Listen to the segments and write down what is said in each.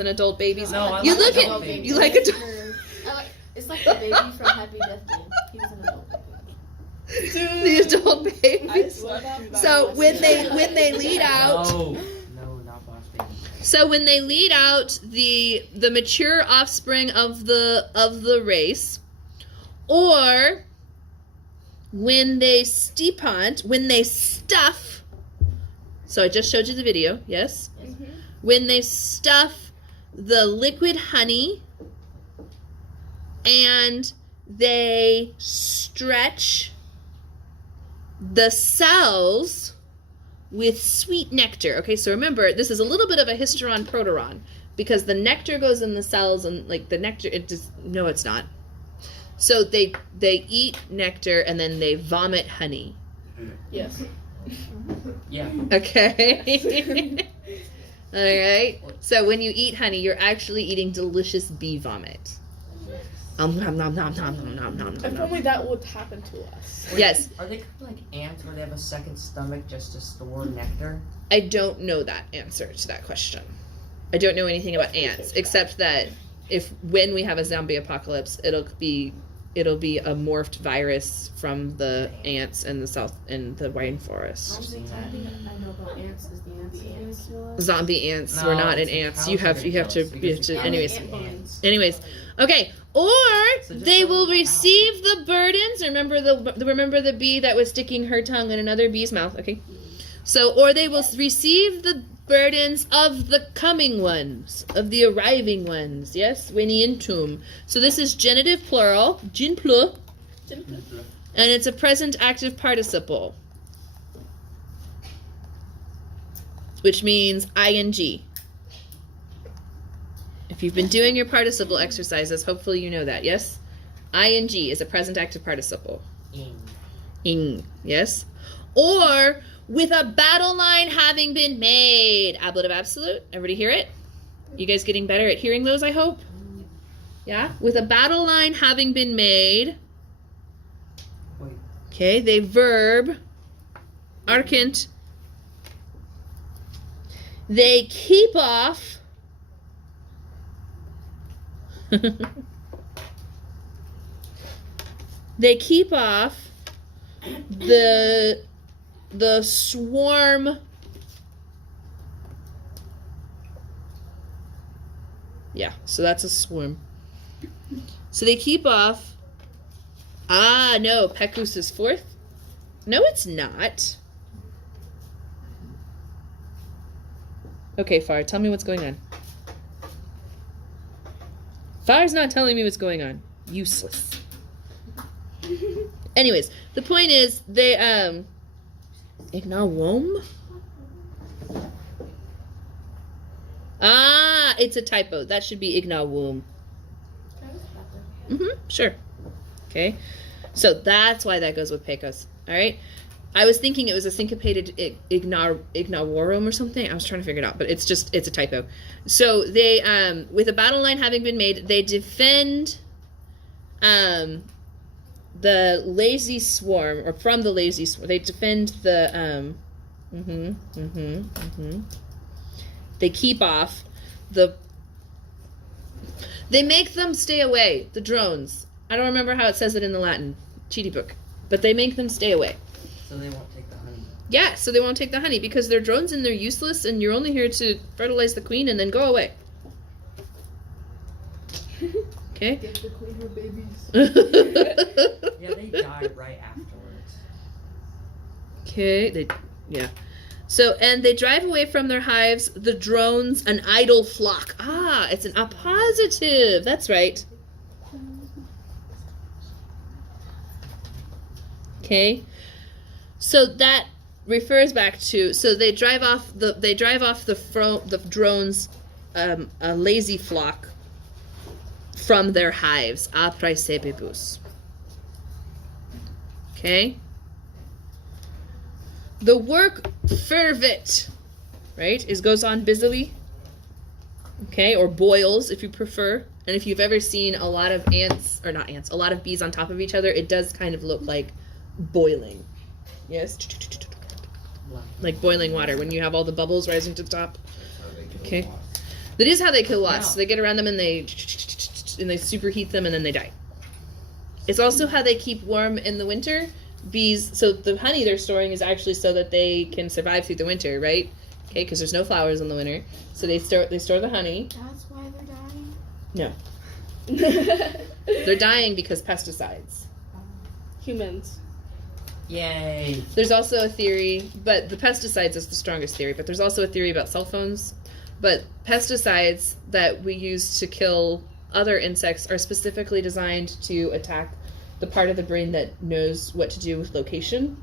Than adult babies. No, I you like look adult at babies. you like adult. It's like the baby from Happy Death Day. He was an adult baby. The adult babies. So when they lead out, No, not boss baby. so when they lead out the mature offspring of the race, or when they when they stuff. So I just showed you the video. Yes. Mm-hmm. When they stuff the liquid honey and they stretch the cells with sweet nectar. Okay, so remember, this is a little bit of a hysteron proteron because the nectar goes in the cells and like the nectar, no, it's not. So they eat nectar and then they vomit honey. Yes. Yeah. Okay. All right. So when you eat honey, you're actually eating delicious bee vomit. Nom, nom, nom, nom, nom, nom, nom, If nom. only that would happen to us. Yes. Are they kind of like ants where they have a second stomach just to store nectar? I don't know that answer to that question. I don't know anything about ants except that when we have a zombie apocalypse, it'll be a morphed virus from the ants in the south in the rainforest. Only thing I know about ants is the ants. Zombie ants. No, We're not in it's ants. the You cows have are to. gonna You have kill us to. because Anyways. we Anyways. Okay. Or So just they don't will eat receive the burdens. Remember the bee that was sticking her tongue in another bee's mouth. Okay. So, or they will receive the burdens of the coming ones, of the arriving ones. Yes, venientum. So this is genitive plural, gin plu, and it's a present active participle, which means ing. If you've been doing your participle exercises, hopefully you know that. Yes, ing is a present active participle. Ing, yes. Or with a battle line having been made. Ablative absolute. Everybody hear it? You guys getting better at hearing those, I hope? Yeah? With a battle line having been made. Wait. Okay, they verb. Arcant. They keep off. They keep off the swarm. Yeah, so that's a swarm. So they keep off. Ah, no, Pecus is fourth. No, it's not. Okay, Far, tell me what's going on. Far's not telling me what's going on. Useless. Anyways, the point is they Ignawom? Ah, it's a typo. That should be Ignawom. Sure. Okay. So that's why that goes with Pecos. All right. I was thinking it was a syncopated ignaworum or something. I was trying to figure it out, but it's a typo. So they, with a battle line having been made, they defend the lazy swarm, or from the lazy swarm. They defend the, they keep off they make them stay away, the drones. I don't remember how it says it in the Latin cheaty book, but they make them stay away. So they won't take the honey. Yeah, so they won't take the honey because they're drones and they're useless and you're only here to fertilize the queen and then go away. Okay? Give the queen her babies. Yeah, they die right afterwards. Okay, yeah. So, and they drive away from their hives, the drones, an idle flock. Ah, it's an appositive. That's right. Okay. So that refers back to, so they drive off the drones, a lazy flock from their hives. A praesepibus. Okay. The work fervit, right, goes on busily. Okay, or boils if you prefer. And if you've ever seen a lot of ants, or not ants, a lot of bees on top of each other, it does kind of look like boiling. Yes? Like boiling water when you have all the bubbles rising to the top. Okay. That is how they kill wasps. No. They get around them and they superheat them and then they die. It's also how they keep warm in the winter. Bees, so the honey they're storing is actually so that they can survive through the winter, right? Okay, because there's no flowers in the winter, so they store the honey. That's why they're dying. No, they're dying because pesticides. Humans. Yay. There's also a theory, but the pesticides is the strongest theory. But there's also a theory about cell phones. But pesticides that we use to kill other insects are specifically designed to attack the part of the brain that knows what to do with location.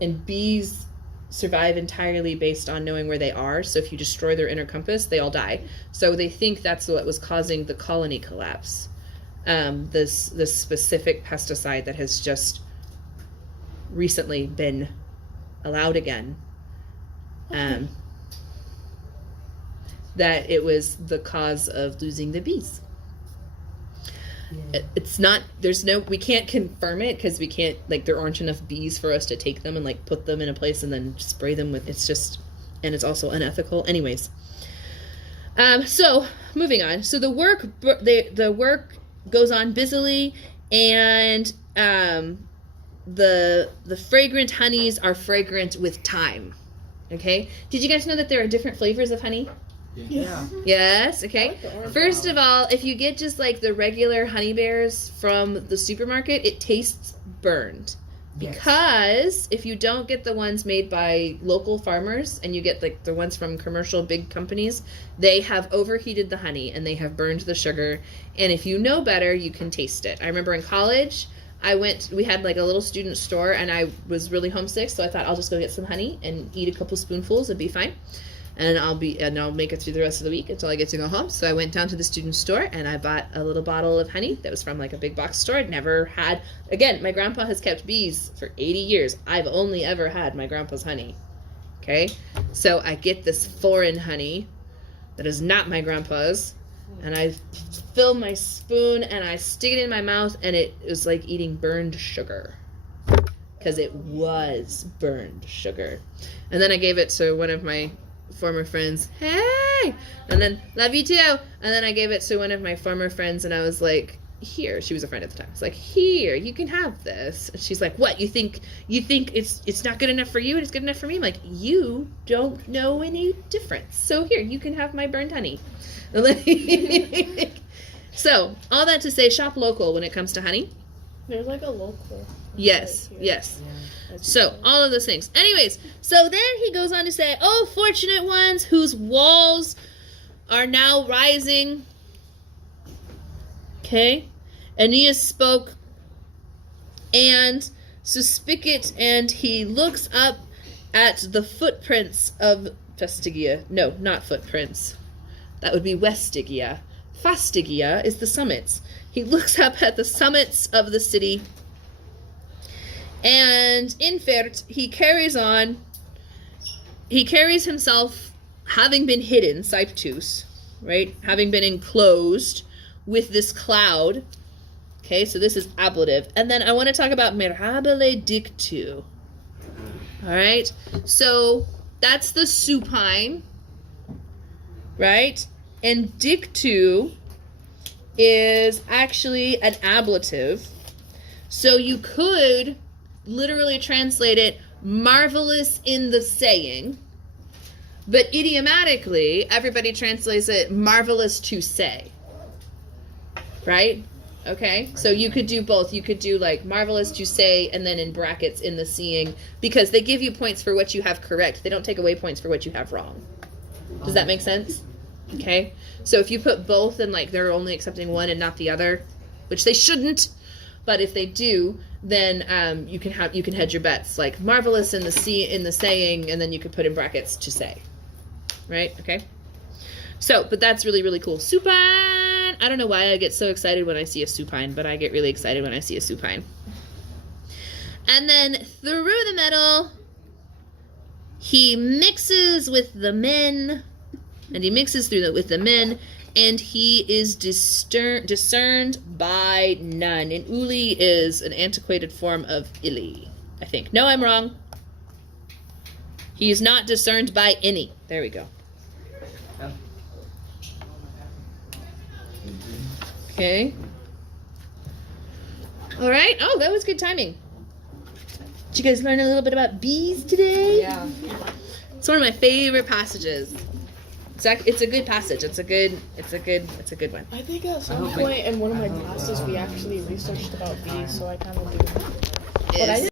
And bees survive entirely based on knowing where they are. So if you destroy their inner compass, they all die. So they think that's what was causing the colony collapse. This specific pesticide that has just recently been allowed again. That it was the cause of losing the bees. It's not, we can't confirm it because we can't, like, there aren't enough bees for us to take them and, like, put them in a place and then spray them with, it's just, and it's also unethical. Anyways. So, moving on. So the work goes on busily, and the fragrant honeys are fragrant with time. Okay? Did you guys know that there are different flavors of honey? Yeah. Yes, okay. I like the orange First of all, if you get just like the regular honey bears from the supermarket, it tastes burned. Yes. Because if you don't get the ones made by local farmers and you get like the ones from commercial big companies, they have overheated the honey and they have burned the sugar. And if you know better, you can taste it. I remember in college, we had like a little student store and I was really homesick, so I thought I'll just go get some honey and eat a couple spoonfuls and be fine. And I'll make it through the rest of the week until I get to go home. So I went down to the student store and I bought a little bottle of honey that was from like a big box store. I'd never had, again, my grandpa has kept bees for 80 years. I've only ever had my grandpa's honey. Okay? So I get this foreign honey that is not my grandpa's, and I fill my spoon and I stick it in my mouth, and it was like eating burned sugar. Because it was burned sugar. And then I gave it to one of my former friends. Hey! And then, love you too! And then I gave it to one of my former friends, and I was like, here. She was a friend at the time. I was like, here, you can have this. And she's like, what? You think it's not good enough for you and it's good enough for me? I'm like, you don't know any difference. So here, you can have my burned honey. So, all that to say, shop local when it comes to honey. There's like a local. Yes, right here. yes. So, all of those things. Anyways, so then he goes on to say, oh, fortunate ones whose walls are now rising. Okay. Aeneas spoke, and suspicit, and he looks up at the footprints of Fastigia. No, not footprints. That would be Westigia. Fastigia is the summits. He looks up at the summits of the city, and infert, he carries on. He carries himself, having been hidden, Cyptus, right? Having been enclosed with this cloud. Okay, so this is ablative. And then I want to talk about mirabile dictu. All right, so that's the supine, right? And dictu is actually an ablative. So you could literally translate it marvelous in the saying, but idiomatically, everybody translates it marvelous to say. Right? Okay? So you could do both. You could do like marvelous to say and then in brackets in the seeing, because they give you points for what you have correct. They don't take away points for what you have wrong. Does that make sense? Okay? So if you put both and like they're only accepting one and not the other, which they shouldn't, but if they do, then you can hedge your bets, like marvelous in the saying, and then you could put in brackets to say. Right? Okay? So, but that's really, really cool. Supine! I don't know why I get so excited when I see a supine, but I get really excited when I see a supine. And then through the middle, he mixes with the men, and he mixes with the men, and he is discerned by none. And uli is an antiquated form of ili, I think. No, I'm wrong. He is not discerned by any. There we go. Okay. All right. Oh, that was good timing. Did you guys learn a little bit about bees today? Yeah. It's one of my favorite passages. It's a good passage. It's a good one. I think at some point in one of my classes we actually researched about bees, so I kind of do. But I Is- didn't